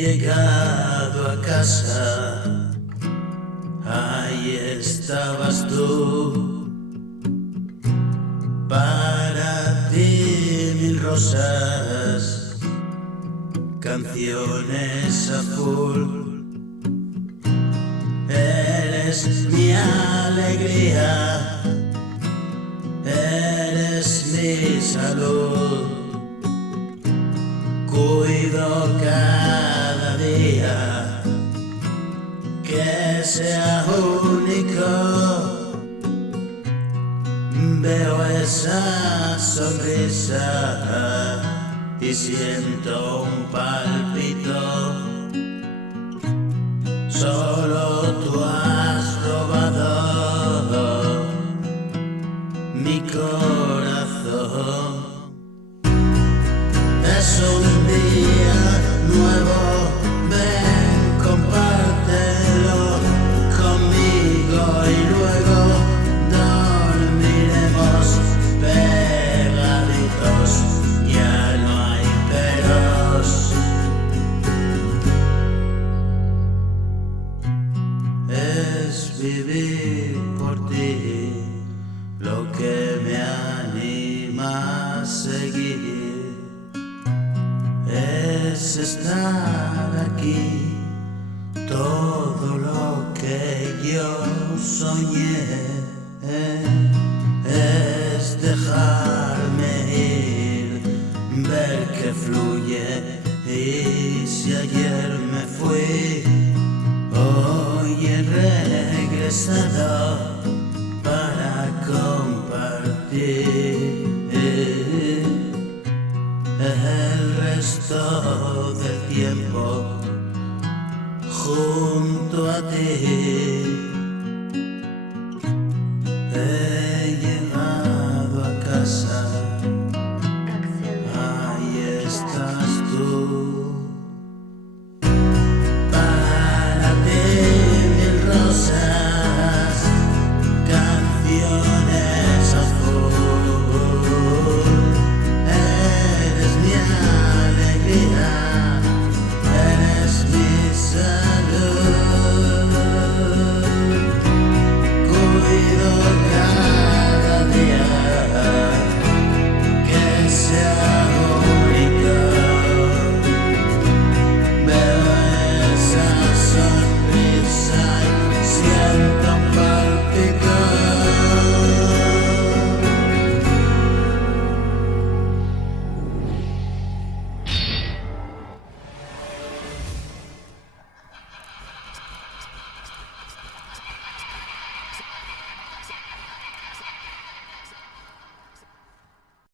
llegado a casa, ahí estabas tú. Para ti 1000 rosas, canciones a full. Eres mi alegría, eres mi salud. Cuido cada día que sea único. Veo esa sonrisa y siento un palpito. Solo tú has robado mi corazón. Es un día nuevo, ven, compártelo conmigo y luego dormiremos pegaditos. Ya no hay peros. Es vivir por ti lo que me anima a seguir. Es estar aquí, todo lo que yo soñé. Es dejarme ir, ver que fluye. Y si ayer me fui, hoy he regresado para compartir.